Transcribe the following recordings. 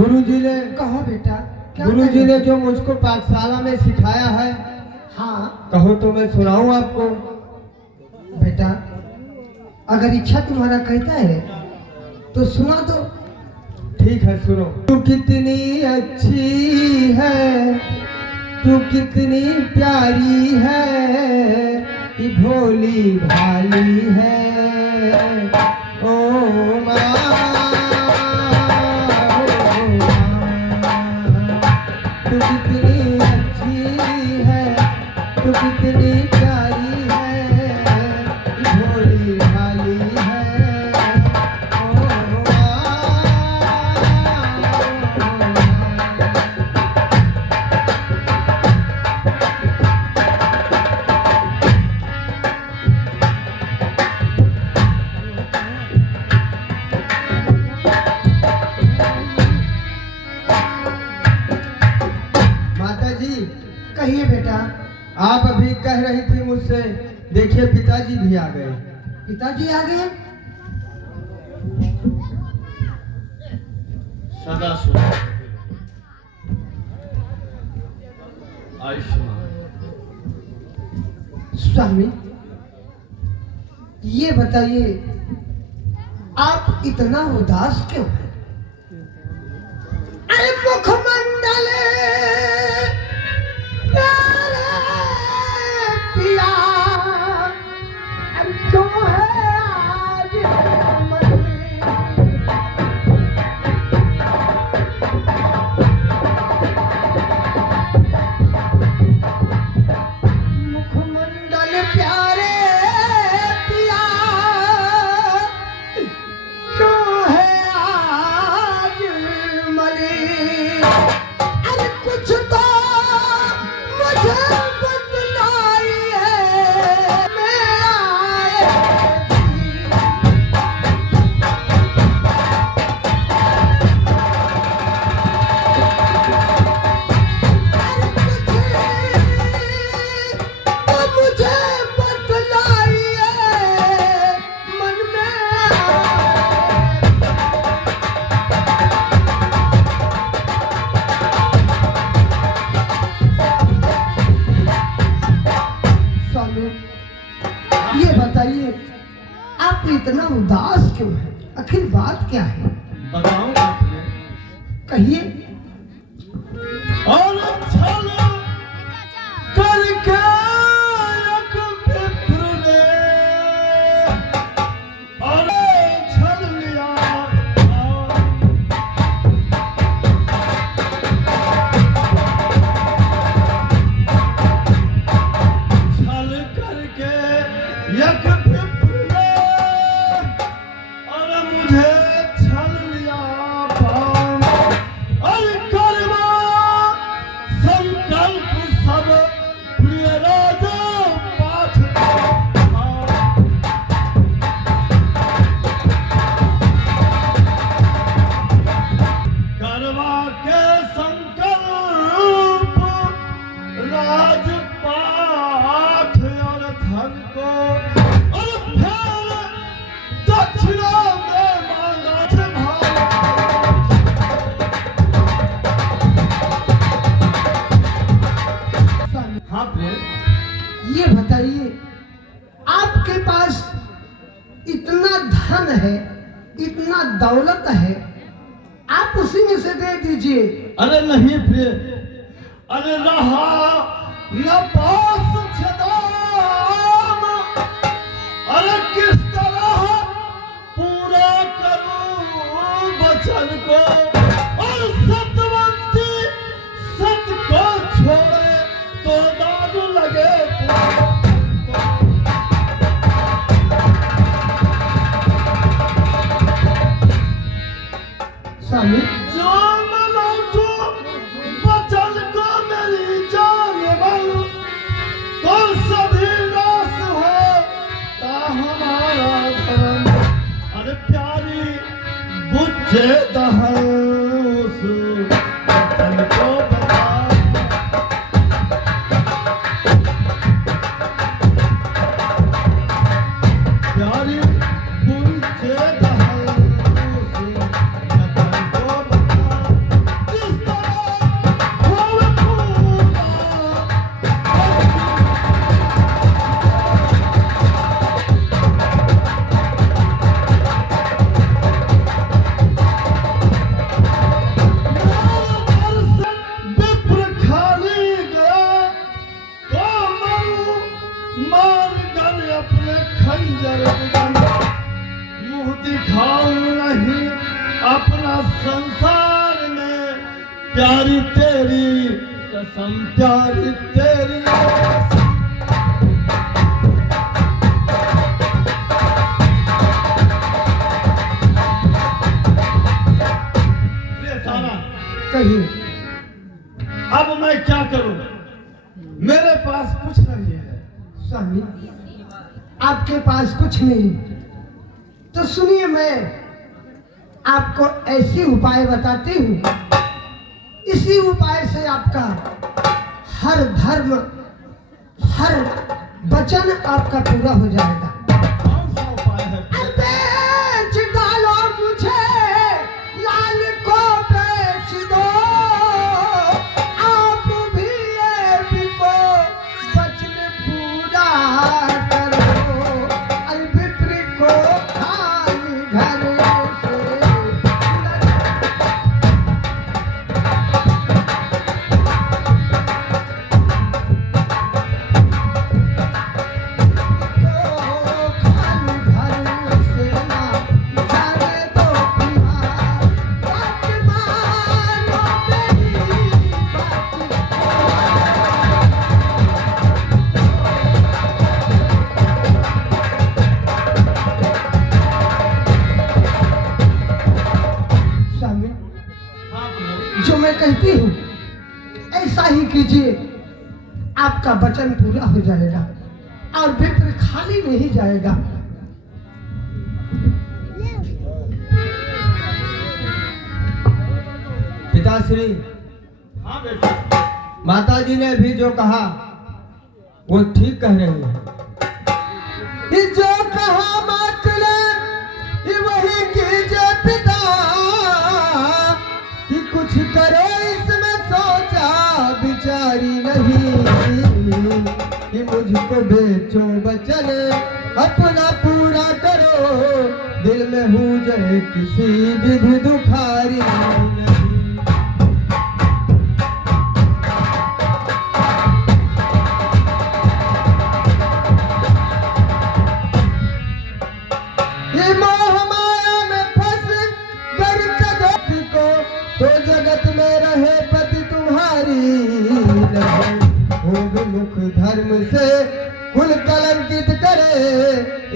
गुरुजी ने कहो बेटा। गुरुजी ने जो मुझको पाठशाला में सिखाया है, हाँ कहो तो मैं सुनाऊं आपको। बेटा, अगर इच्छा तुम्हारा कहता है तो सुना दो। ठीक है, सुनो। तू कितनी अच्छी है, तू कितनी प्यारी है, कि भोली भाली है ओ माँ, तू कितनी अच्छी है, तू कितनी प्यारी है, कि भोली भाली है ओ माँ। माता जी, कहिए बेटा। आप अभी कह रही थी मुझसे, देखिए पिताजी भी आ गए। पिताजी आ गए? सदा सुख आयुष्मान। स्वामी, ये बताइए आप इतना उदास क्यों हैं? अरे मुखमंडल प्यारे पिया, अरे क्यों है आज मन में? मुखमंडल प्यारे पिया, क्यों है आज मलिन? अरे कुछ तो मुझे बतलाइए, मैं आए थी। तो मुझे बतलाइए, मन में स्वामी, ये बताइए आप इतना उदास क्यों हैं? आखिर बात क्या है? बताऊंगा आपने। कहिए। और छल करके एक विप्र ने, और छल लिया छल करके एक विप्र ने, और मुझे छल लिया पान। और करवा संकल्प सब प्रिय राजा पाठ करवा के संकल्प राज पाठ और धन को, और फिर दक्षिणा में मांगा भाव। स्वामी, हाँ प्रिय, ये बताइए आपके पास इतना धन है, इतना दौलत है, आप उसी में से दे दीजिए। अरे नहीं प्रिय, अरे रहा न पास छदाम, अरे किस तरह पूरा करूं वचन को, और सतवंती सत को छोड़े तो दाग लगे। स्वामी, जान लौटो वचन को मेरी जान बल, तो सभी नाश हो ता हमारा धर्म। अरे प्यारी बुझे दहन उस वचन को बता। प्यारी बुझे दहन उस वचन को बता। गुजर गुजर मुंह दिखाऊं नहीं अपना संसार में, प्यारी तेरी कसम प्यारी तेरी कसम। कहिए। अब मैं क्या करूं? मेरे पास कुछ नहीं है। स्वामी, आपके पास कुछ नहीं तो सुनिए, मैं आपको ऐसी उपाय बताती हूँ। इसी उपाय से आपका हर धर्म, हर वचन आपका पूरा हो जाएगा। कौन सा उपाय है? बेच डालो मुझे, लाल को बेच दो, आप भी ये बिको, वचन पूरा करो, अरे विप्र को खाली घर से जो मैं कहती हूँ ऐसा ही कीजिए, आपका वचन पूरा हो जाएगा और विप्र खाली नहीं जाएगा। पिताश्री, हाँ बेटा। माता जी ने भी जो कहा वो ठीक कह रही है। ये जो कहा मात ने ये वही कीजिए पिता, कि कुछ करो इसमें सोचा बिचारी नहीं, कि मुझको बेचो बचन अपना पूरा करो, दिल में हो जाए किसी विधि दुखारी नहीं। ये मोह माया में फंस कर जगत को, तो जगत में रहे पति तुम्हारी नहीं, हो विमुख धर्म से कुल कलंकित करे,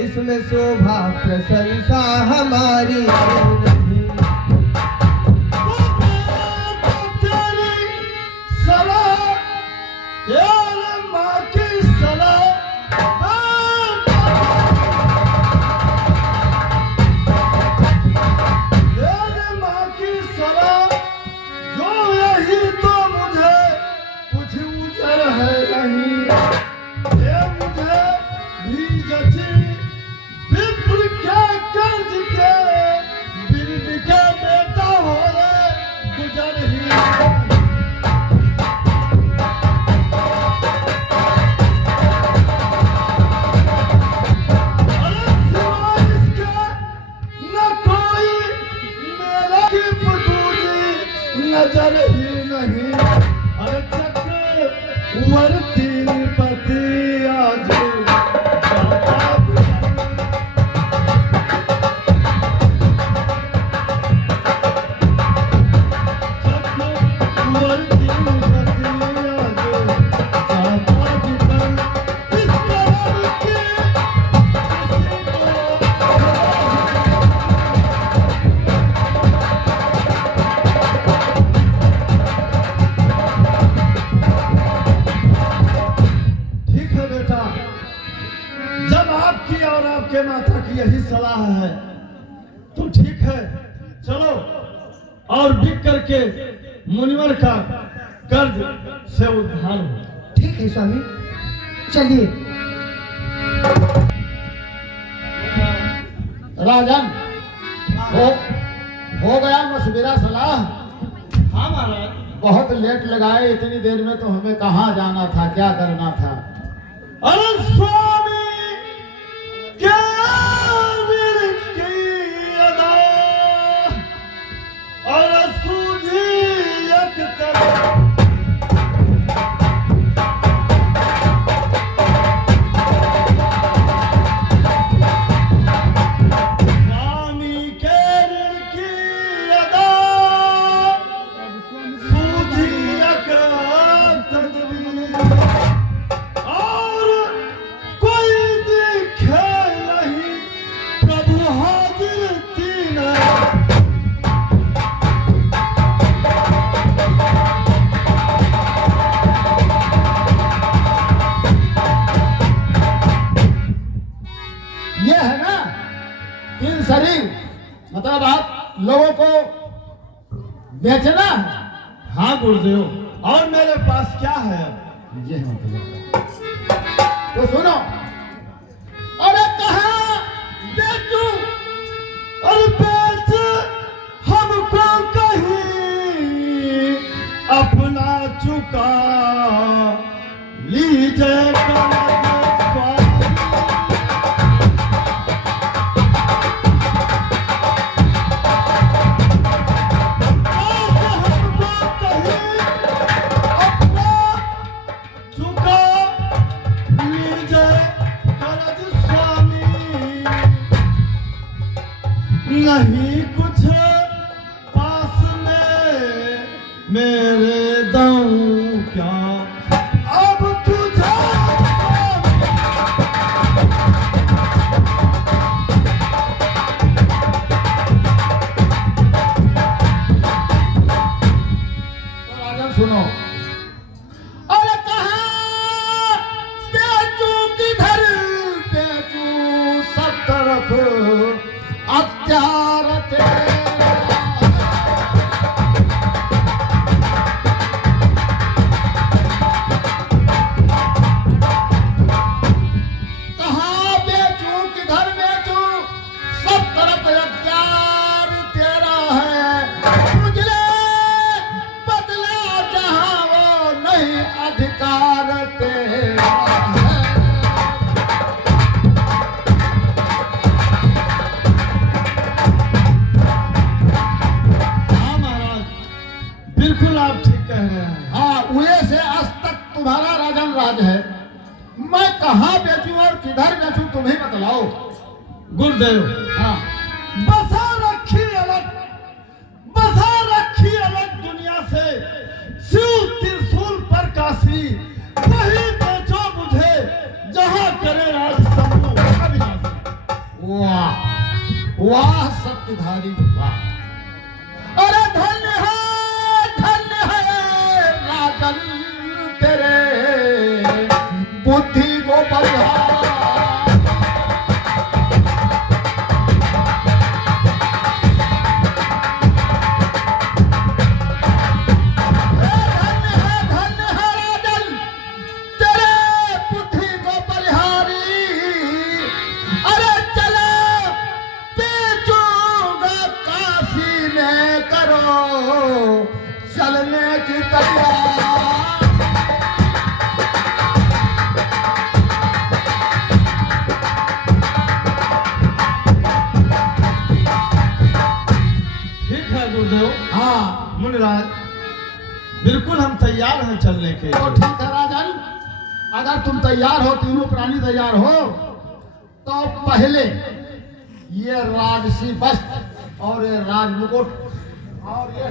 इसमें शोभा प्रशंसा हमारी नहीं। तेरी सलाह, तेरे माँ की सलाह, तेरे माँ की सलाह, जो यही तो मुझे कुछ उजर है नहीं, ये मुझे भी जची विप्र के कर्ज के, बिरब के बेटा होए गुजर ही नहीं। अरे सिवाय इसके न कोई मेरा की पतूजी नजर ही नहीं। अरे चक्रवर्ती पति आज जाता चक्रवर्ती पति आज जाता बिकन, इस तरह के किसी ठीक है बेटा, जब आपकी और आपके माता की यही सलाह है तो ठीक है, चलो और बिक करके मुनिवर का कर्ज से उद्धार हो। ठीक है स्वामी, चलिए। राजन, हो गया मशविरा सलाह? हाँ महाराज। बहुत लेट लगाए, इतनी देर में तो हमें कहाँ जाना था, क्या करना था? अरे स्वामी क्या वीर की अदा, और सूझी एक तरह ये है ना 3 शरीर, मतलब आप लोगों को बेचना है। हाँ गुरुदेव, और मेरे पास क्या है अब? ये मतलब तो सुनो, अरे कहाँ बेचूं? और बेच हमको कहीं अपना चुका लीजिए कर्ज स्वामी। नहीं कुछ पास में मेरे दम क्या अब तुझे तो राजन सुनो, अरे कहाँ बेचूं, किधर बेचूं? सब तरफ अत्यार तेरा। कहाँ बेचूं, किधर बेचूं? सब तरफ अत्यार तेरा है। मुझे बदला जहां वो नहीं, अधिकार तेरा है। हाँ महाराज, बिल्कुल आप ठीक कह रहे हैं। हाँ, उड़े से आज तक तुम्हारा राजन राज है। मैं कहाँ बेचूं और किधर बेचूं, तुम ही बतलाओ। गुरुदेव, हाँ, बसा रखी अलग दुनिया से, शिव त्रिशूल पर काशी, वही बेचो मुझे जहां करे राज शंभु अविनाशी। वाह वाह सत्यधारी वाह। अरे धन्य है राजन तेरे बुद्धि को बलिहार। धन्य है राजन तेरे बुद्धि को बलिहारी। अरे चलो बेचूंगा काशी में, करो चलने की तैयार। ठीक है गुरुदेव। हाँ, मुनिराज, बिल्कुल हम तैयार हैं चलने के तो लिए। ठीक है राजन, अगर तुम तैयार हो, तीनों प्राणी तैयार हो, तो पहले ये राजसी वस्त्र और ये राजमुकुट और ये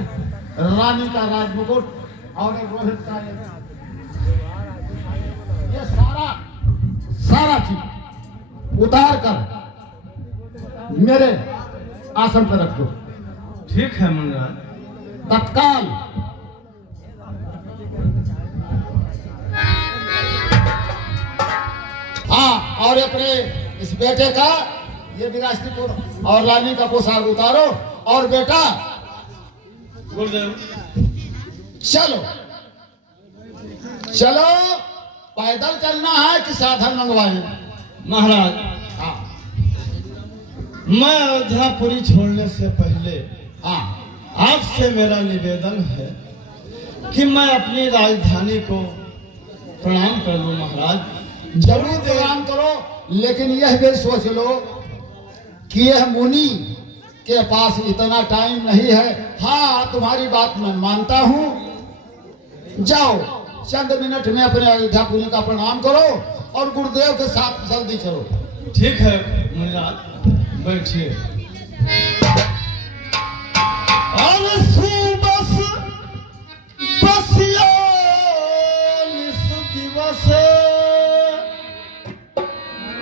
रानी का राजमुकुट और ये रोहित का ये सारा चीज उतार कर मेरे आसन पर रख दो ठीक है मुनिराज। तत्काल। हाँ, और अपने इस बेटे का ये विरासती और रानी का पोशाक उतारो। और बेटा गुरुदेव, चलो चलो, पैदल चलना है कि साधन मंगवाएं? महाराज, हाँ मैं अयोध्यापुरी छोड़ने से पहले हाँ, आपसे मेरा निवेदन है कि मैं अपनी राजधानी को प्रणाम कर लूं महाराज। जरूर प्रणाम करो, लेकिन यह भी सोच लो कि यह मुनि के पास इतना टाइम नहीं है। हाँ, तुम्हारी बात मैं मानता हूँ। जाओ, चंद मिनट में अपने अयोध्यापुरी का प्रणाम करो और गुरुदेव के साथ जल्दी चलो। ठीक है मुनिराज, बैठिए। और सुबस बसिया निस दिवस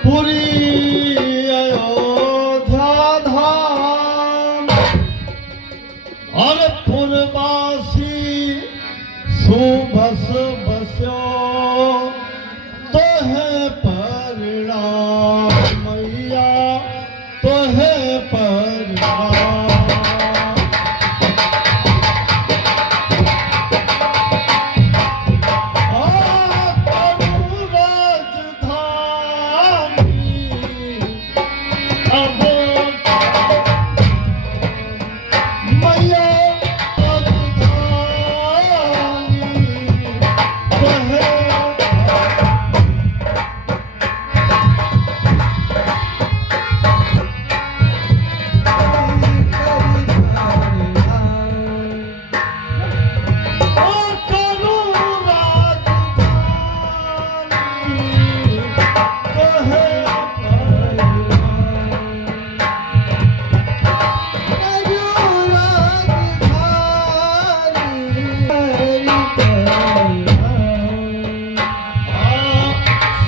पुरी अयोध्या धाम। और पुरवासी सुबस बस्यो तो है परिणाम मैया। अब मैया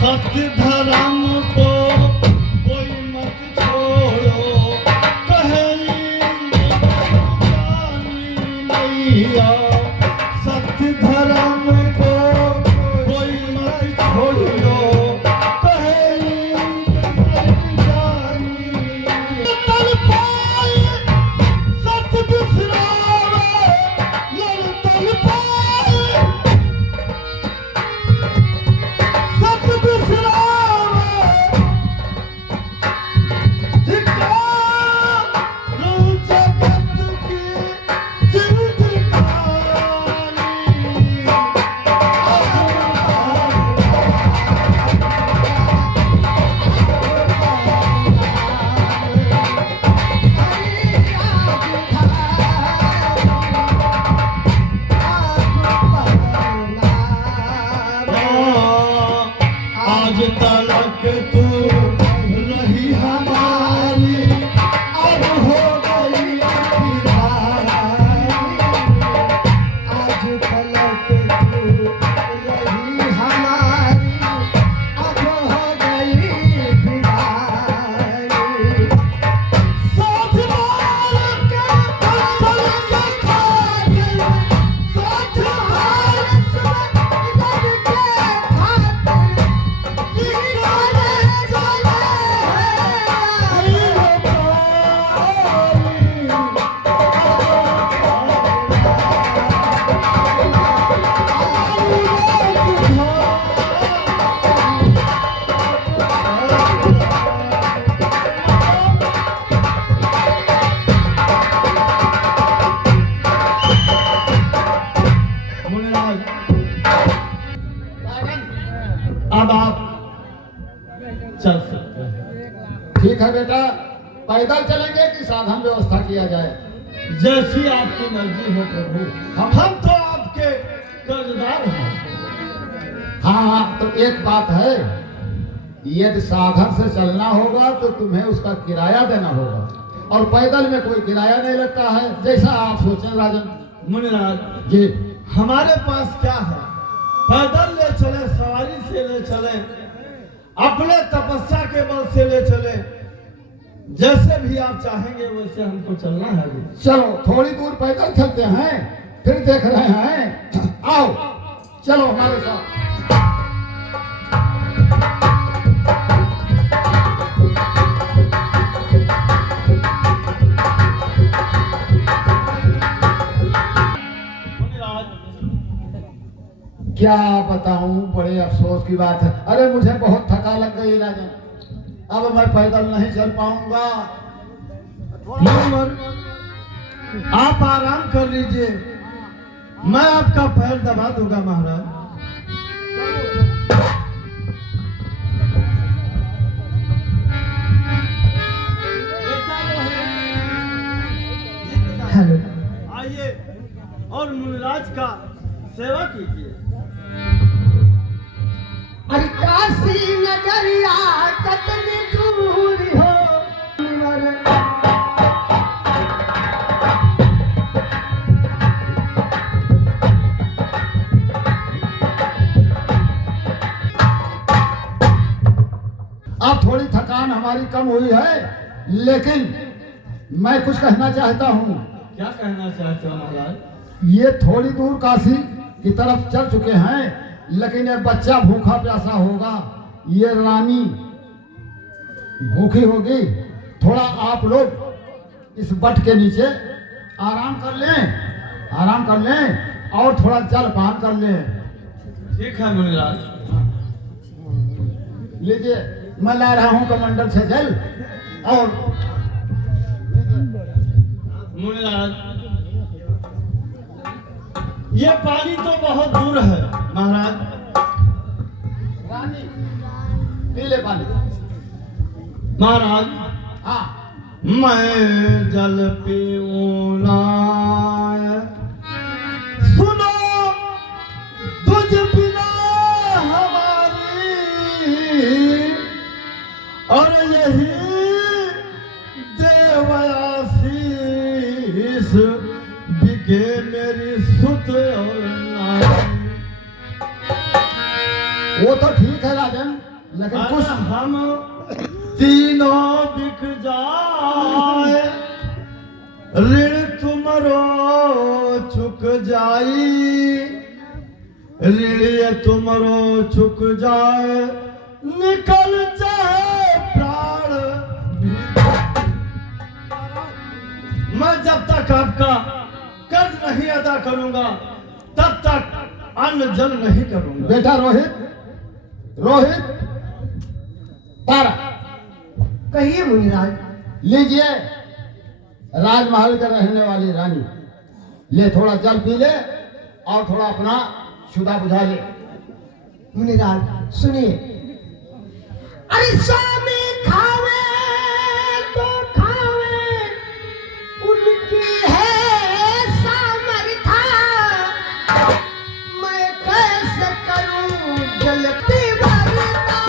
सत्य धर्म को कोई मत छोड़ो, कहेंगे मैया। सत्य धर्म को कोई मत छोड़ो, कहेंगे तल पाए सत्य बिसरावे, लड़ तल पाए सत्य बिसरावे, धिक्कार जगत की आज तलक तू रही हमारी, अब हो गई आज तलक तू रही हमारी, अब हो गई बिदाई। साथ मार के चल के खाए, साथ हार इधर के खातिर निकाले चले मुनिराज, अब आप चल सकते हैं। ठीक है बेटा, पैदल चलेंगे कि साधन व्यवस्था किया जाए? जैसी आपकी मर्जी हो प्रभु, हम तो आपके कर्जदार हैं। हाँ, तो एक बात है, यदि साधन से चलना होगा तो तुम्हें उसका किराया देना होगा, और पैदल में कोई किराया नहीं लगता है, जैसा आप सोचें राजन मुनिराज जी। हमारे पास क्या है, पैदल ले चले, सवारी से ले चले, अपने तपस्या के बल से ले चले, जैसे भी आप चाहेंगे वैसे हमको चलना है अभी। चलो थोड़ी दूर पैदल चलते हैं, फिर देख रहे हैं। आओ चलो हमारे साथ। मुनिराज, क्या बताऊं, बड़े अफसोस की बात है। अरे मुझे बहुत थका लग गई राजन, अब मैं पैदल नहीं चल पाऊंगा। मुनिवर, आप आराम कर लीजिए, मैं आपका पैर दबा दूंगा महाराज। हेलो आइए और मुनिराज का सेवा कीजिए। अरे काशी नगरिया कतनी दूर हो अब थोड़ी थकान हमारी कम हुई है, लेकिन मैं कुछ कहना चाहता हूँ। क्या कहना चाहते हो महाराज? ये थोड़ी दूर काशी की तरफ चल चुके हैं, लेकिन ये बच्चा भूखा प्यासा होगा, ये रानी भूखी होगी। थोड़ा आप लोग इस बट के नीचे आराम कर लें और थोड़ा जल पान कर लें। ठीक है मुनिराज। लीजिए, मैं ला रहा हूँ कमंडल से जल। और मुनिराज, ये पानी तो बहुत दूर है महाराज। रानी पी ले पानी। महाराज, हाँ मैं जल पीऊं ना, सुनो तुझ बिना हमारी, और यही देवयासीस बिके मेरी सुत और नारी। वो तो ठीक है राजन, लेकिन कुछ हम तीनों बिक जाए, ऋण तुमरो चुक जाई, ऋण ये तुमरो चुक जाए, निकल जाए प्राण भी। मैं जब तक आपका कर्ज नहीं अदा करूंगा तब तक अन्न जल नहीं करूंगा। बेटा रोहित, रोहित तारा कहिए मुनिराज। लीजिए, राजमहल के रहने वाली रानी, ले थोड़ा जल पी ले और थोड़ा अपना शुदा बुझा ले। मुनिराज सुनिए, अरे स्वामी खावे तो खावे, उनकी है सामर्था, मैं कैसे करूं जलती भरता,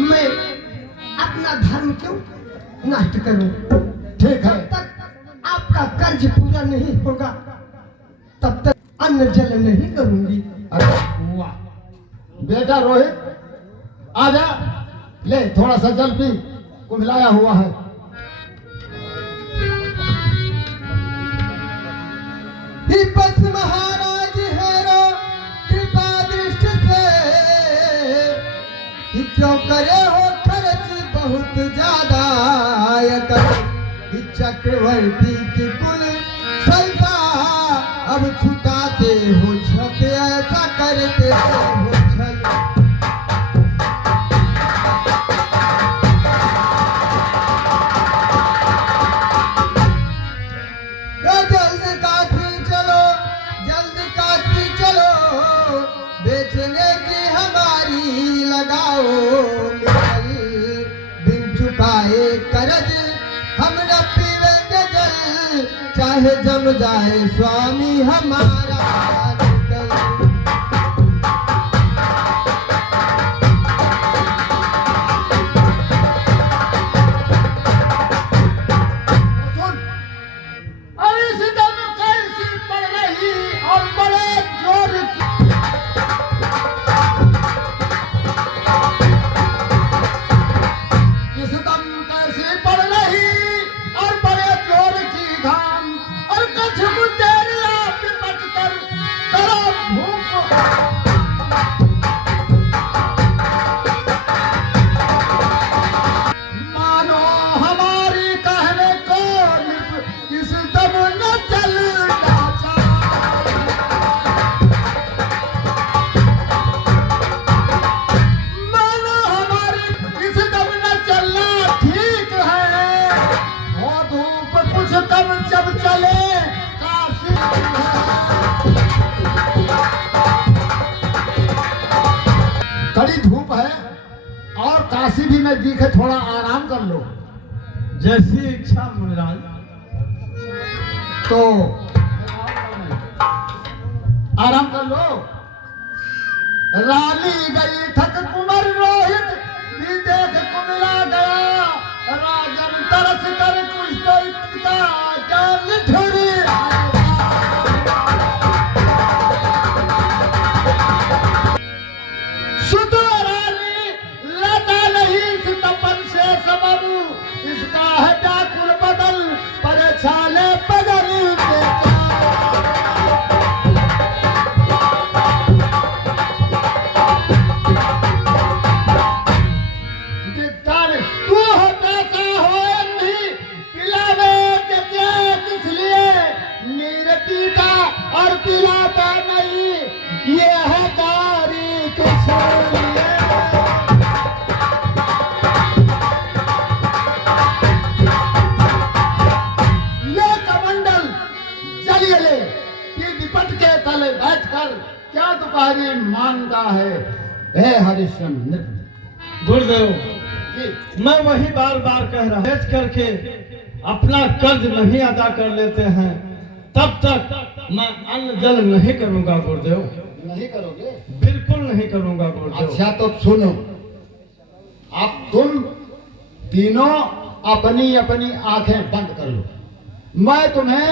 मैं अपना धर्म क्यों नष्ट करूं? ठीक है, जब तक आपका कर्ज पूरा नहीं होगा तब तक अन्न जल नहीं करूंगी। अरे वाह बेटा रोहित, आजा, ले थोड़ा सा जल पी, कुंभलाया हुआ है। ही बस महाराज हेरो कृपा दृष्टि से, ही क्यों करे हो खर्च बहुत ज्यादा, चक्रवर्ती की कुल सलता, अब छुटाते हो छत, ऐसा करते हो छल। जल्द काशी चलो, जल्द काशी चलो, बेचने की हमारी लगाओ मिसल, बिन चुकाए कर्ज हम न पीवेंगे जल, चाहे जम जाए स्वामी हमारा निकल। कड़ी धूप है और काशी भी नजदीक है, थोड़ा आराम कर लो। जैसी इच्छा मुनिराज। तो आराम कर लो। रानी गई थक कुंवर रोहित भी देख कुमिला गया, राजन तरस कर कुछ तो इसका क्या मिठुर सुतरानी लता नहीं इस तपन से सबब, इसका है व्याकुल बदल पर छाले बदल के दिक्कत तू हो पैसा हो नहीं पिलावे के किस लिए, नीर पीता और पिलाता नहीं, ये है कारी किस लिए। ये कमंडल जलिए ले कि विपट के तले बैठकर क्या तुम्हारी मांगता है हे हरिश्चंद्र। गुरुदेव, जी, मैं वही बार बार कह रहा बेच करके अपना कर्ज नहीं अदा कर लेते हैं तब तक मैं अन्न जल नहीं करूंगा गुरुदेव, नहीं करोगे? बिल्कुल नहीं करूंगा गुरुदेव। अच्छा तो सुनो, अब तुम तीनों अपनी अपनी आंखें बंद कर लो, मैं तुम्हें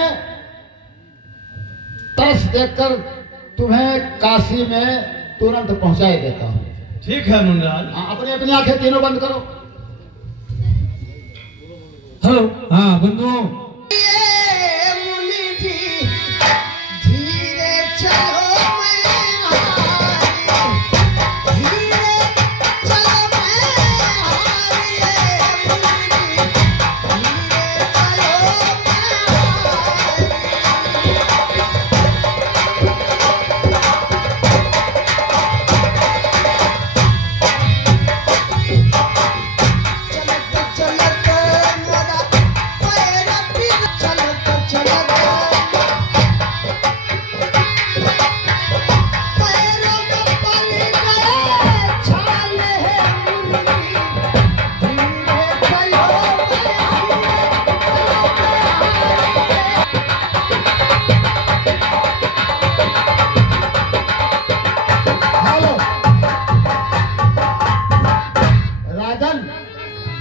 तरस देखकर तुम्हें काशी में तुरंत पहुंचाए देता हूं। ठीक है मुनिराज। हाँ, अपनी अपनी आंखें तीनों बंद करो। हेलो हाँ बंधुओं मुनि जी धीरे चलो धीरे चलो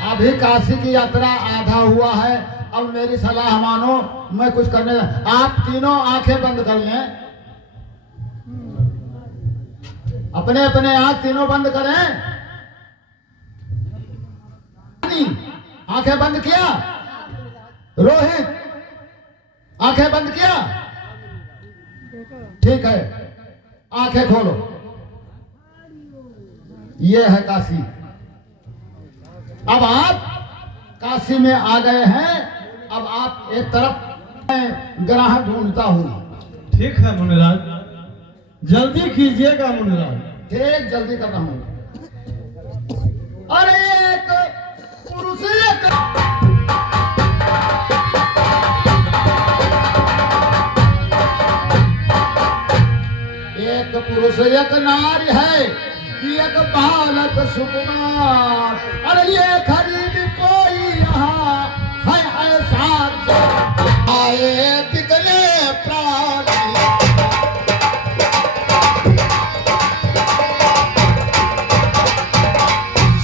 अभी काशी की यात्रा आधा हुआ है, अब मेरी सलाह मानो, मैं कुछ करने आप तीनों आंखें बंद कर लें, अपने अपने आंख तीनों बंद करें। आंखें बंद किया? रोहित आंखें बंद किया? ठीक है, आंखें खोलो। ये है काशी। अब आप काशी में आ गए हैं, अब आप एक तरफ मैं ग्राह ढूंढता हूं। ठीक है मुनिराज, जल्दी कीजिएगा मुनिराज। ठीक, जल्दी कर रहा हूं। अरे एक पुरुष एक पुरुष एक नारी है, एक बालक सुकुमार। अरे ये खरीद कोई यहाँ है ऐसा आए बिकने प्राणी,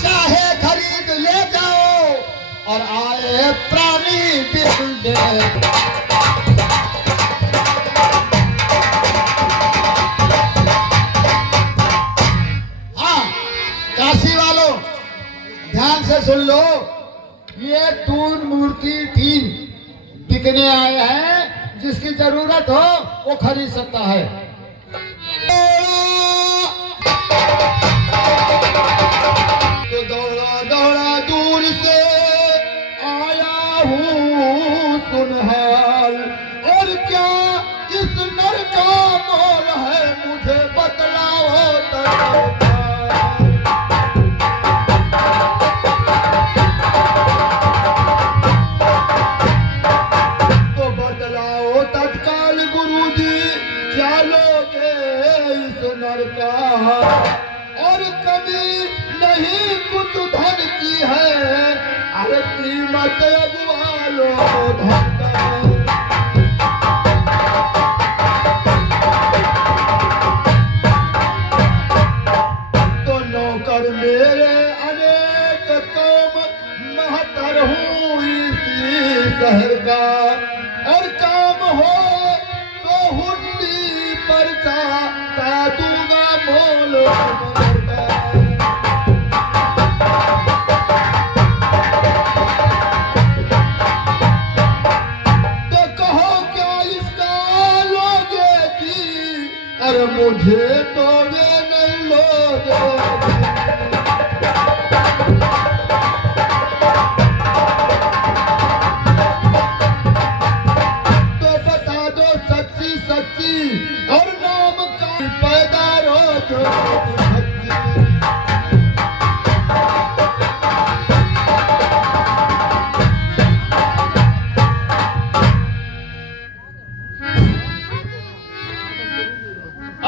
चाहे खरीद ले जाओ और आए प्राणी बिकने। काशी वालों ध्यान से सुन लो, ये दून मूर्ति 3 बिकने आए हैं, जिसकी जरूरत हो वो खरीद सकता है। तो दौड़ा दौड़ा दूर से आया हूँ सुनहाल, और क्या इस नर का मोल है मुझे बतलाओ तब। और कभी नहीं कुछ धन की है, अरे कीमत अगुआ लो धन का। तो नौकर मेरे अनेक काम महतर हूँ इसी शहर का। और काम हो तो हुंडी पर का दूंगा मोल तो कहो क्या इसका लोगे जी, अरे मुझे तो वे नहीं लोगे। तो बता दो सच्ची सच्ची और नाम का पैदार हो जो सच्ची।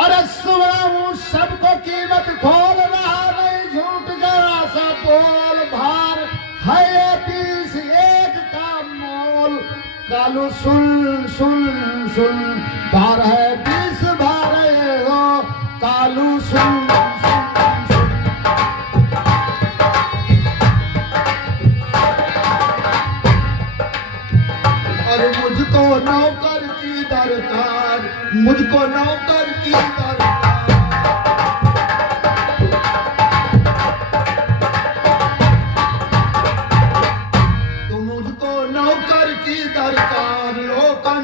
अरे सुन रहा हूँ सबको कीमत खोल रहा नहीं, झूठ जरा सा बोल भार है ये 20 एक का मोल। कालू सुन सुन सुन भार है 20 भार ये हो, कालू सुन सुन सुन। अरे मुझको नौकर की दरकार, मुझको नौकर की दरकार। तो मुझको नौकर की दरकार, लोकन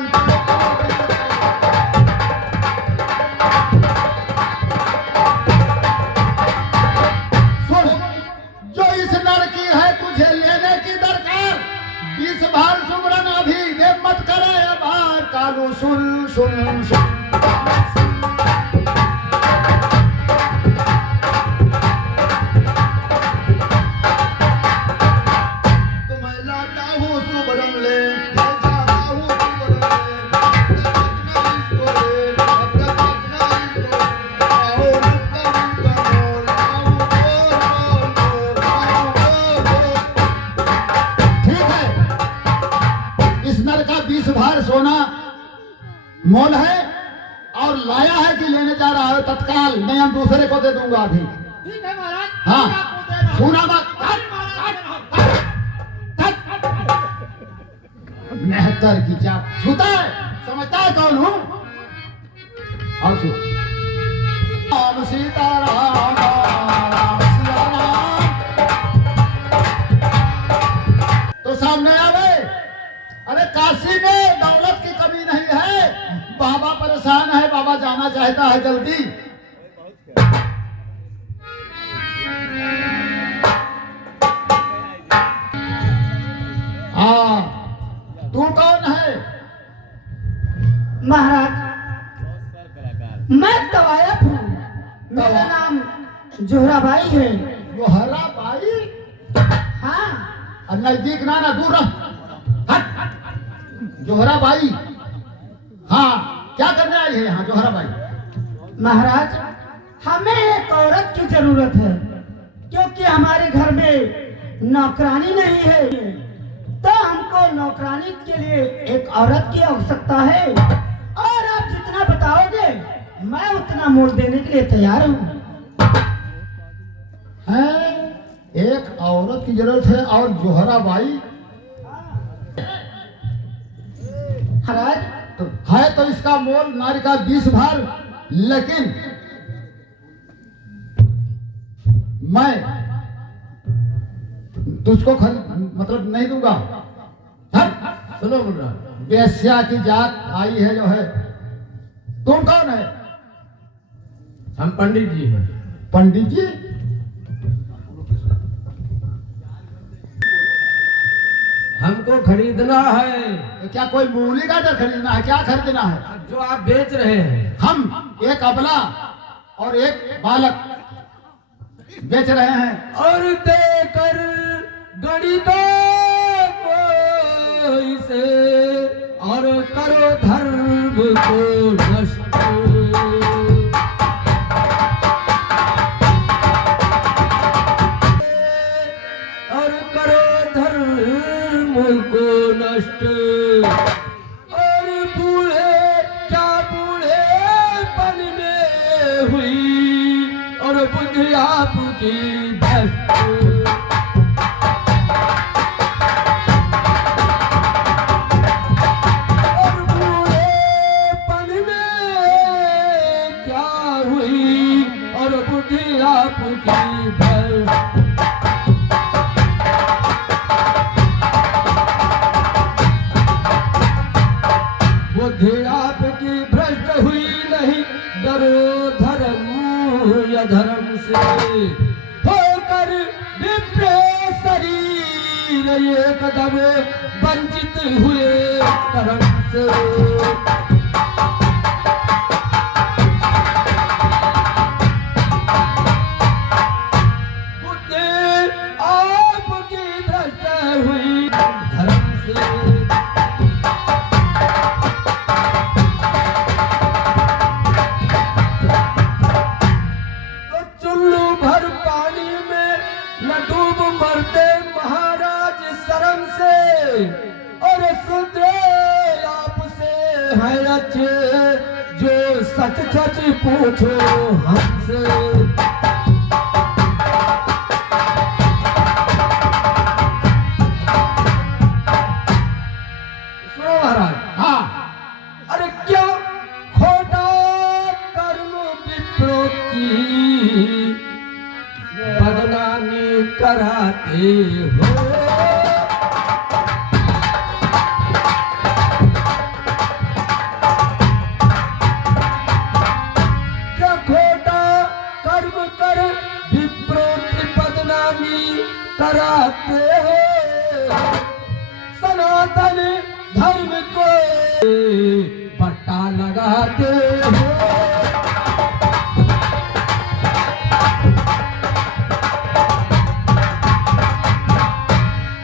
सुन, जो इस लड़की है तुझे लेने की दरकार, 20 भार सुमरन अभी दे मत करे बार। कालू सुन सुन सुन। तो मैं लाता हूँ सुमरन ले, मैं जाता हूँ सुमरन ले, अब तक अपना इसको, आओ रुका रुका बोल, आओ बोल बोल बोल, आओ बोल बोल। ठीक है, इस नर का 20 भार सोना मोल है और लाया है कि लेने जा रहा है तत्काल, मैं हम दूसरे को दे दूंगा अभी। ठीक है महाराज। हाँ सुना मत। मेहतर की चाप छूता है, समझता है कौन हूँ। और सुन, राम सीताराम राम सीताराम। तो सामने आवे, अरे काशी में दौलत की कमी नहीं है, बाबा परेशान है, बाबा जाना चाहता है जल्दी। हाँ तू कौन है? महाराज मैं तवायफ हूँ, मेरा नाम जोहराबाई है। जोहरा बाई? हाँ और नजदीक ना ना दूर रह। हट। जोहरा बाई, हाँ क्या करने आई है यहाँ जोहरा बाई? महाराज हमें एक औरत की जरूरत है, क्योंकि हमारे घर में नौकरानी नहीं है, तो हमको नौकरानी के लिए एक औरत की आवश्यकता है, और आप जितना बताओगे मैं उतना मोल देने के लिए तैयार हूँ। है एक औरत की जरूरत है और जोहरा बाई महाराज तो है, तो इसका मोल नारी का 20 भार, लेकिन मैं तुझको मतलब नहीं दूंगा। सुनो मुन्ना, वेश्या की जात आई है जो है। तुम कौन है? हम पंडित जी हैं। पंडित जी? हमको खरीदना है। तो क्या कोई मूली का खरीदना है? क्या खरीदना है? जो आप बेच रहे हैं। हम एक अबला और एक बालक बेच रहे हैं। और देकर गणितों को इसे और करो धर्म को नष्ट। और करो धर्म को नष्ट। और बूढ़े क्या बूढ़ेपन में हुई और बुद्धि आपकी भ्रष्ट। धर्म अधर्म से होकर विप्र शरीर एक कदम वंचित हुए कर्म से। और सुधरे आप से है अच्छे जो सच सच पूछो हमसे। सुनो महाराज। हाँ अरे क्या खोटा कर्म विप्रो की बदनामी कराते हो। कराते हो सनातन धर्म को पट्टा लगाते हो।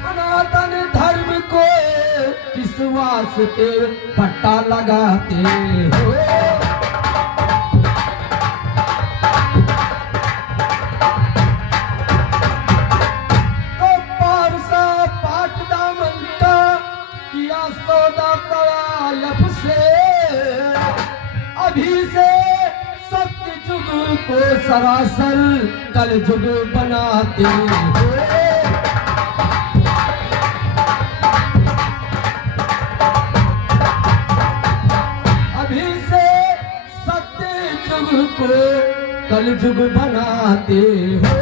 सनातन धर्म को किस वास्ते पट्टा लगाते हो। अभी से सत्य जुग को सरासर कल जुग बनाते हो। अभी से सत्य जुग को कल जुग बनाते हो।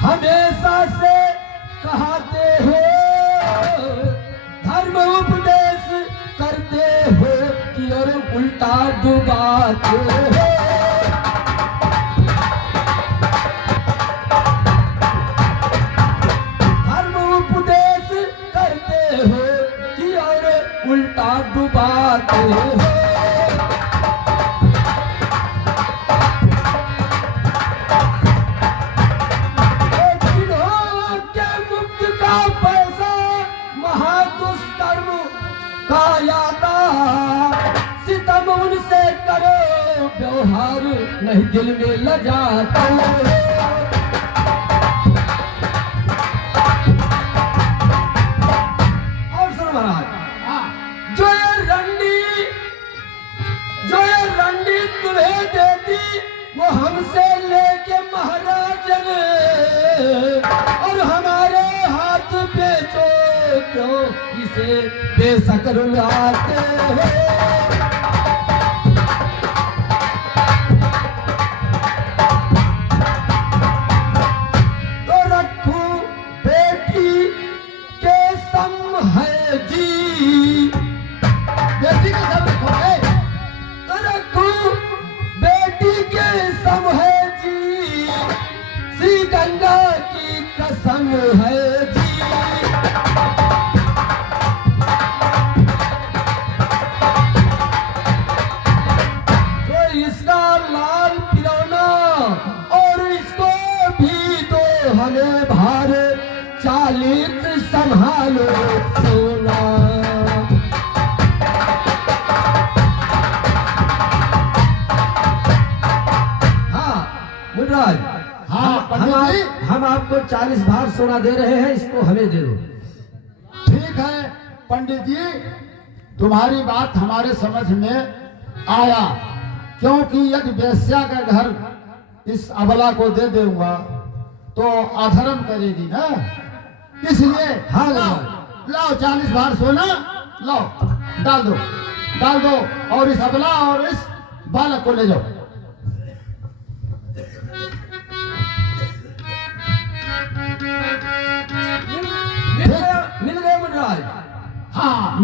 हमेशा से कहते हो धर्म उपदेश करते हो कि और उल्टा डुबाते हो। धर्म उपदेश करते हो कि और उल्टा डुबाते हो। सितम उनसे करो व्यवहार नहीं दिल में लजाते। और सुनो महाराज। जो ये रंडी तुम्हें देती वो हमसे लेके महाराज ने और हमारे हाथ बेचो क्यों इसे बेशक रुलाते हैं। तो रखू बेटी के सम है जी। बेटी के सब है। तो रखू बेटी के सम है जी। श्री गंगा की कसम है जी। इसका लाल पिरौना और इसको भी तो हमें भार 40 संभालो सोना। हाँ मुनराज। हाँ पंडित जी। हम आपको 40 भार सोना दे रहे हैं, इसको हमें दे दो। ठीक है पंडित जी, तुम्हारी बात हमारे समझ में आया, क्योंकि यदि वेश्या का घर इस अबला को दे दूंगा तो अधर्म करेगी ना, इसलिए हाँ, लाओ 40 भार सोना लाओ, डाल दो और इस अबला और इस बालक को ले जाओ।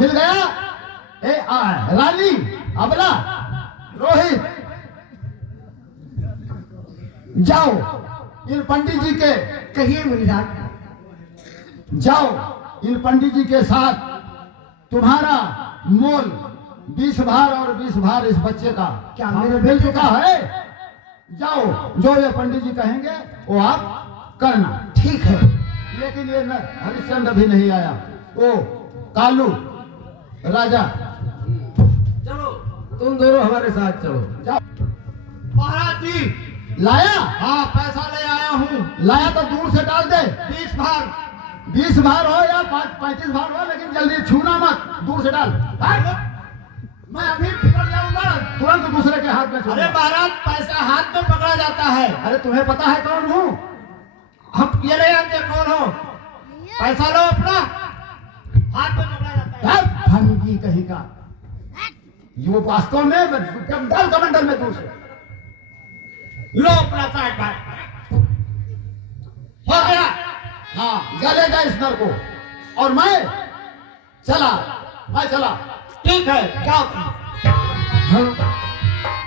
मिल गया। रानी, अबला, रोहित, जाओ इन पंडित जी के, कहिए मुनिराज। जाओ इन पंडित जी के साथ तुम्हारा मोल 20 भार और 20 भार इस बच्चे का क्या मेरे बेटे का है। जाओ, जो ये पंडित जी कहेंगे वो आप करना। ठीक है। लेकिन ये हरिश्चंद्र भी नहीं आया। ओ कालू राजा, चलो तुम दोनों हमारे साथ चलो। जाओ। महाराज जी, लाया? हाँ पैसा ले आया हूँ। लाया तो दूर से डाल दे। 20 भार। 20 भार हो या 35 भार हो, लेकिन जल्दी छूना मत, दूर से डाल। मैं अभी बिगड़ जाऊंगा। तुरंत दूसरे के हाथ में छोड़। अरे महाराज, पैसा हाथ में पकड़ा जाता है। अरे तुम्हें पता है कौन हूँ? हम ये नहीं जानते कौन हो। पैसा लो अपना, हाथ में पकड़ा जाता है। भंगी कहीं का, ये वो वास्तव में डाल कमंडल में दूर से। लो अपना 60 भार। हो गया। हाँ, जलेगा इस नर को। और मैं चला। ठीक है, जाओ। हम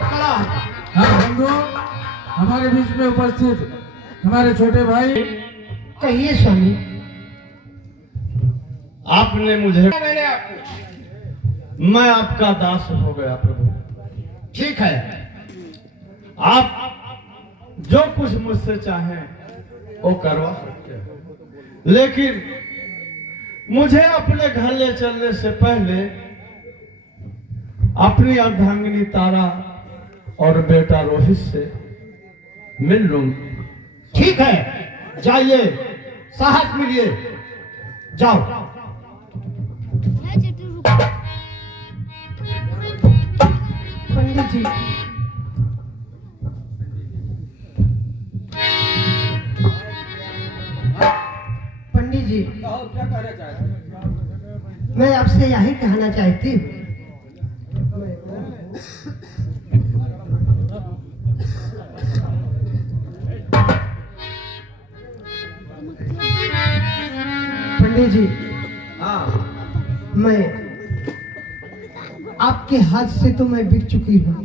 चलो। बंधुओं, हमारे बीच में उपस्थित हमारे छोटे भाई। कहिए स्वामी। आपने मुझे, मैं आपका दास हो गया प्रभु। ठीक है, आप जो कुछ मुझसे चाहें वो करवा सकते हो, लेकिन मुझे अपने घर ले चलने से पहले अपनी अर्धांगिनी तारा और बेटा रोहित से मिल लूंगी। ठीक है, जाइए, साहस मिलिए, जाओ। पंडित जी, पंडित जी, क्या कहना चाहते हैं? मैं आपसे यही कहना चाहती हूँ। पंडित जी, हाँ, मैं आपके हाथ से तो मैं बिक चुकी हूँ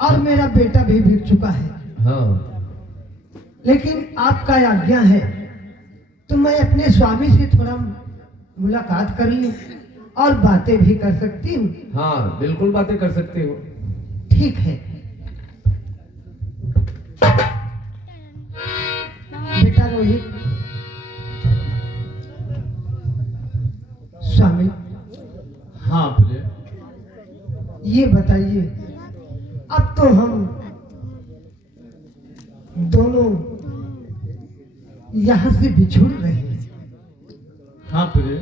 और मेरा बेटा भी बिक चुका है, हाँ, लेकिन आपका आज्ञा है तो मैं अपने स्वामी से थोड़ा मुलाकात कर लूं और बातें भी कर सकती हूँ। हाँ, बिल्कुल बातें कर सकते हो। ठीक है। बेटा रोहित, स्वामी, हाँ प्रिय, ये बताइए, अब तो हम दोनों यहाँ से बिछुड़ रहे हैं। हाँ प्रिय,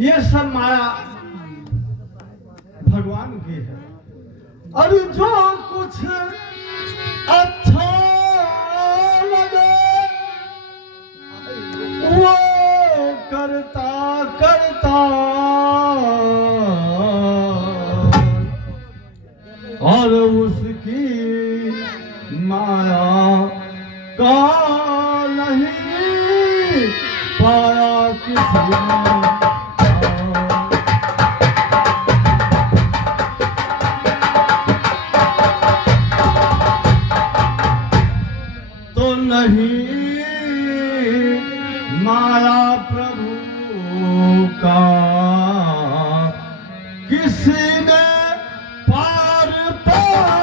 ये सब माया भगवान की है, और जो कुछ अच्छा लगे वो करता और उसकी माया का नहीं पाया किसी ने। तो नहीं माया प्रभु का किसी ने पार पाया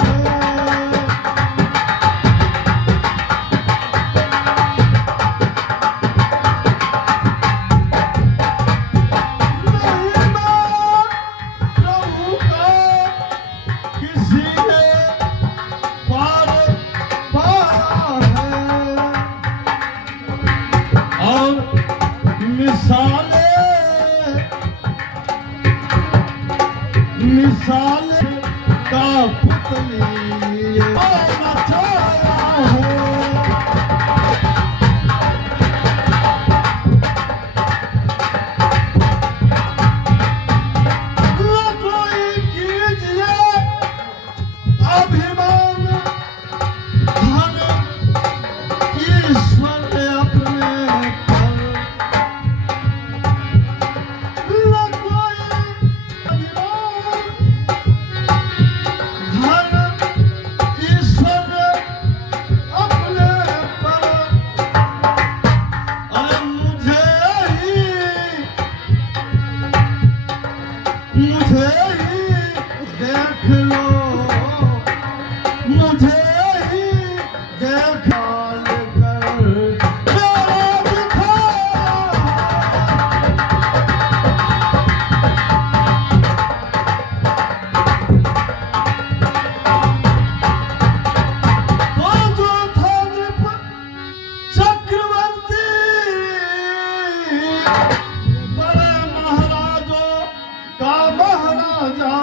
है। महिमा प्रभु का किसी ने पार पाया है, और मिसालें देखभाल कर मेरा दिखाया। वो जो था नृप चक्रवर्ती, बड़े महाराजों का महाराजा,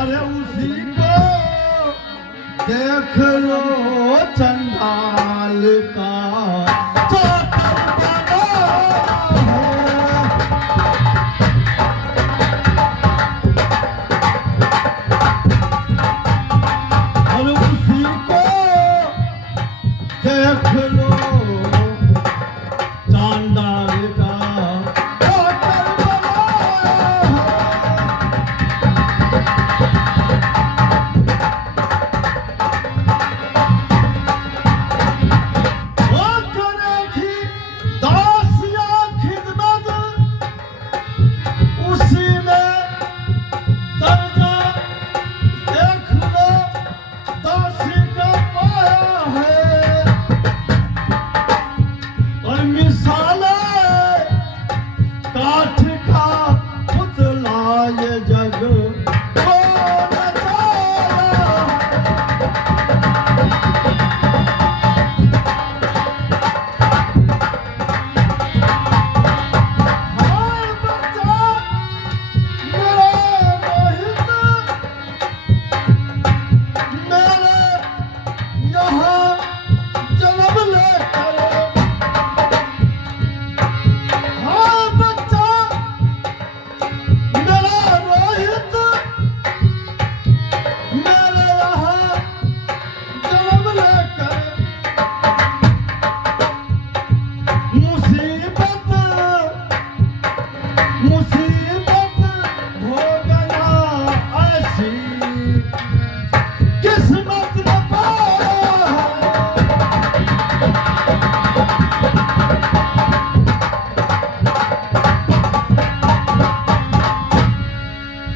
अरे उसी को देख लो चंडाल का चाकर बना है। और उसी को देख लो चांडाल का चाकर बना है। वो करे थी दासिया खिदमत, उसी ने दर्जा देख लो दासी का पाया है। और मिसाले काठ का पुतला ये जग को नचाया। हाय बच्चा मेरा रोहित, मेरे यहाँ जन्म लेकर। हाय बच्चा मेरा रोहित, मेरे यहाँ जन्म लेकर। मुसीबत मुसीबत भोगना ऐसी किस्मत न पाया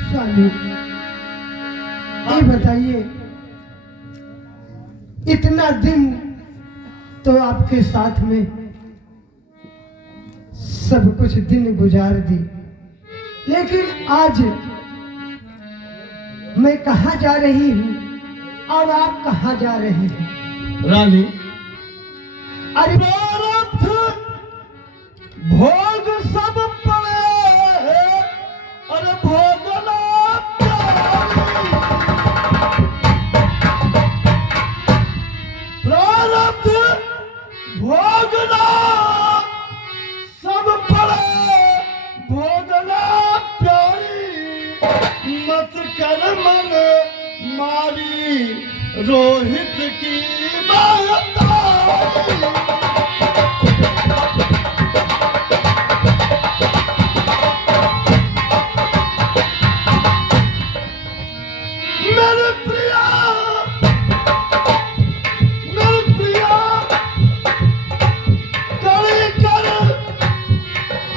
स्वामी, ये बताइए, इतना दिन तो आपके साथ में सब कुछ दिन गुजार दी, लेकिन आज मैं कहाँ जा रही हूँ और आप कहाँ जा रहे हैं? रानी। अरे प्रारब्ध भोग सब पड़े, अरे भोगना प्यारी। प्रारब्ध भोगना सब पड़े, भोगना प्यारी। मत कर मन मारी रोहित की महतारी। मेरे प्रिया, मेरे प्रिया, कड़ी कर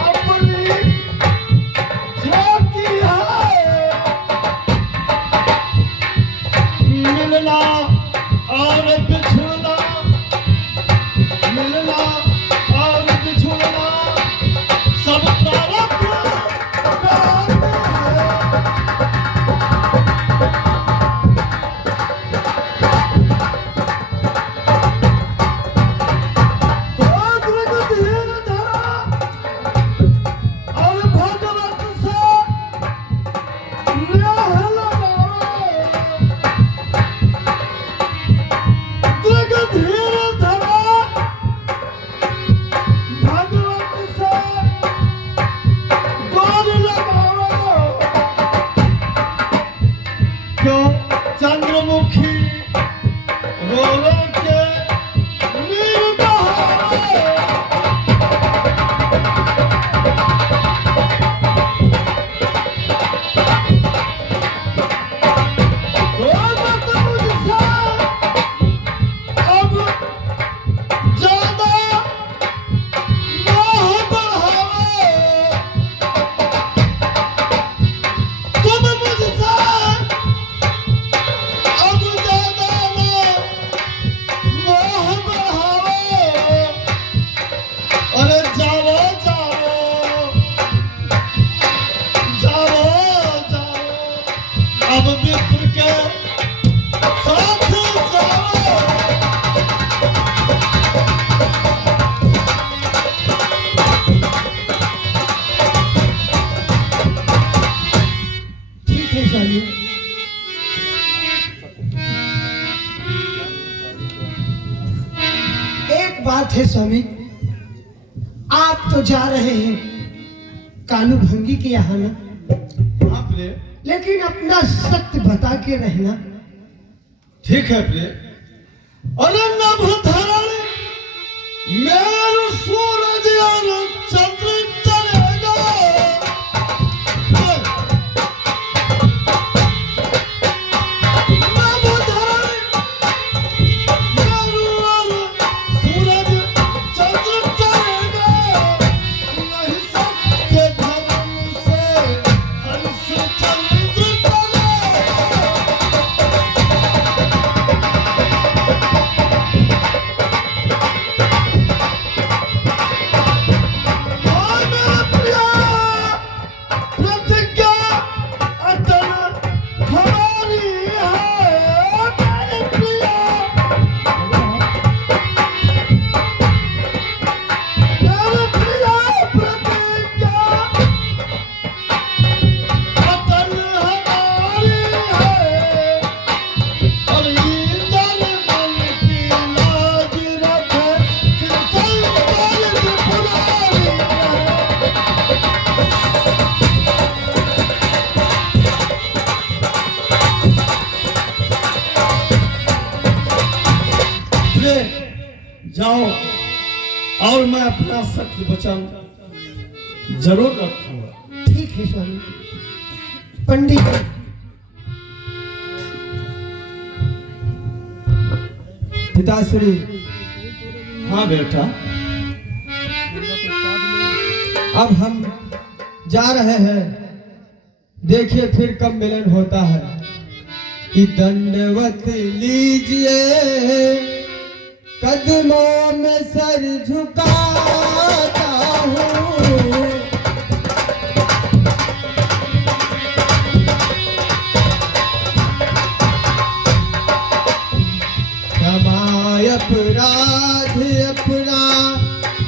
अपनी छाती है। मिलना और बिछड़ना बात है स्वामी, आप तो जा रहे हैं कालू भंगी के यहाँ ना, हाँ प्रिय, लेकिन अपना सत्य बता के रहना। ठीक है प्रिय। अरे नभ धरण मेरु सूरज और चंद्र चलेगा, नभ धरण मेरु और सूरज चंद्र चलेगा, नहीं सत्य धर्म से हंस चंद्र चलेगा। जाओ और मैं अपना सत्य वचन जरूर रखूंगा। ठीक है स्वामी। पंडित पिताश्री, हाँ बेटा, अब हम जा रहे हैं, देखिए फिर कब मिलन होता है। कि दंडवत लीजिए, कदमों में सर झुकाता हूँ। क्षमा अपराध अपना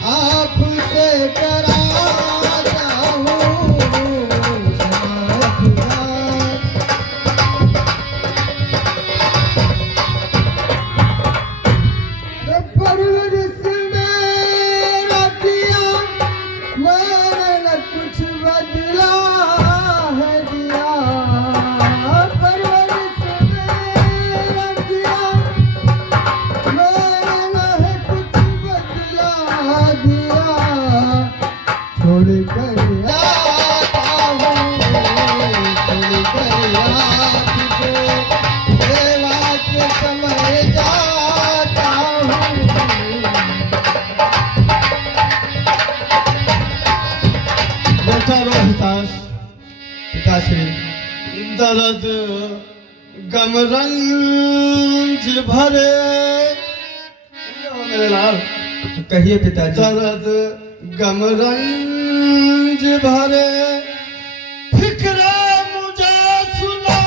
आपसे कराता हूँ। क्षमा अपराध परवरिश मेरा किया, मैंने न कुछ बदला है दिया। परवरिश मेरा किया, मैंने न कुछ बदला दिया। छोड़ कर आता हूँ, छोड़ कर आपको सेवा के समय जाता हूँ। बेटा रोहितास, पिताश्री, दर्द गम रंज भरे, मेरे लाल, कहिए पिताजी। दर्द गम रंज भरे, फिक्र मुझे सुना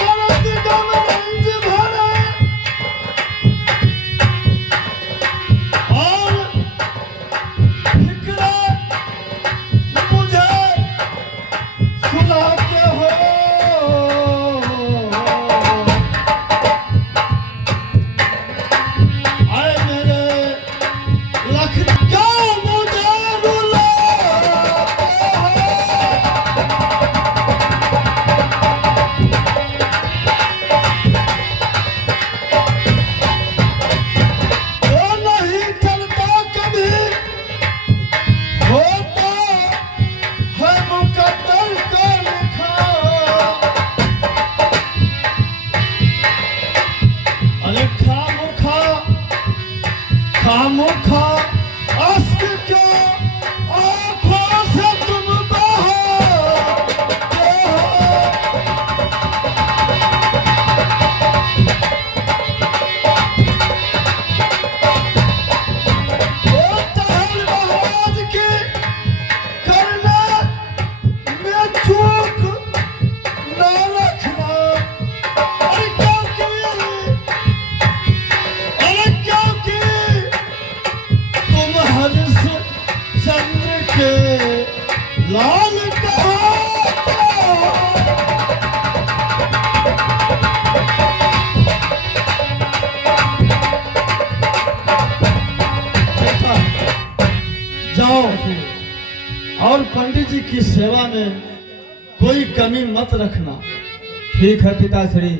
दर्द गम रंज भरे, और फिक्र मुझे सुनाते हो। आए मेरे लख क्यों मुझे रुलाते हो। वो नहीं चलता कभी, होता है मुकद्दर का लिखा। अरे खामोखा अश्क क्यों आँखों से तुम बहाते हो। वो तहल महाराज की करने में चूक न रखना। अरे क्योंकि तुम हर्ष चंद्र के लाल कहा जी की सेवा में कोई कमी मत रखना। ठीक है पिताश्री,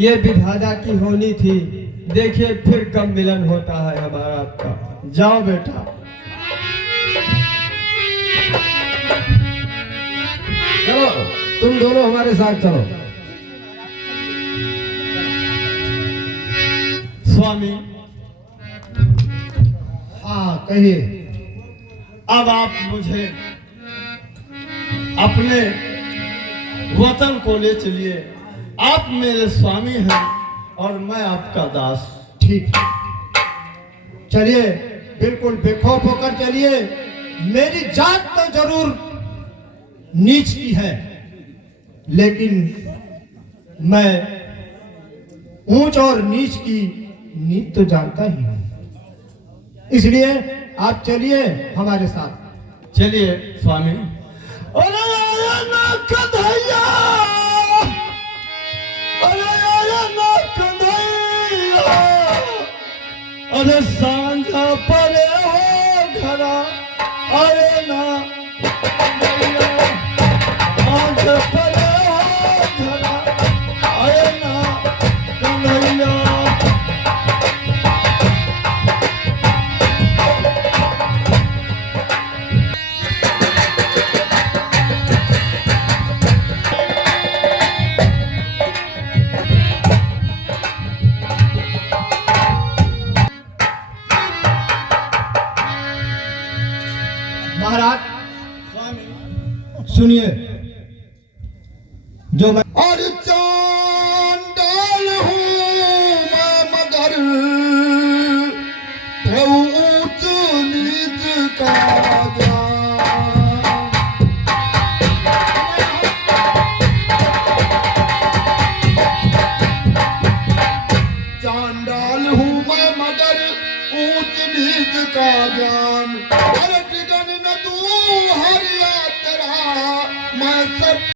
ये विधाता की होनी थी। देखिए फिर कब मिलन होता है हमारा आपका। जाओ बेटा। चलो तुम दोनों हमारे साथ चलो। स्वामी, हाँ कहिए। अब आप मुझे अपने वतन को ले चलिए। आप मेरे स्वामी हैं और मैं आपका दास। ठीक है, चलिए, बिल्कुल बेखौफ होकर चलिए। मेरी जात तो जरूर नीच की है, लेकिन मैं ऊंच और नीच की नीत तो जानता ही हूं। इसलिए आप चलिए हमारे साथ। चलिए स्वामी। अरे अरे ना कन्हैया, अरे अरे ना कन्हैया, अरे सांझा परे हो घरा, अरे ना कन्हैया, सांझा परे हो घरा, अरे ना कन्हैया। महाराज स्वामी, सुनिए, जो मैं और चांडाल हूँ मैं, मगर प्रभु ऊंच नीच का ज्ञान। चांडाल हूँ मैं मगर ऊंच नीच का ज्ञान। अरे टिकन न तू हरिया तेरा, मैं सब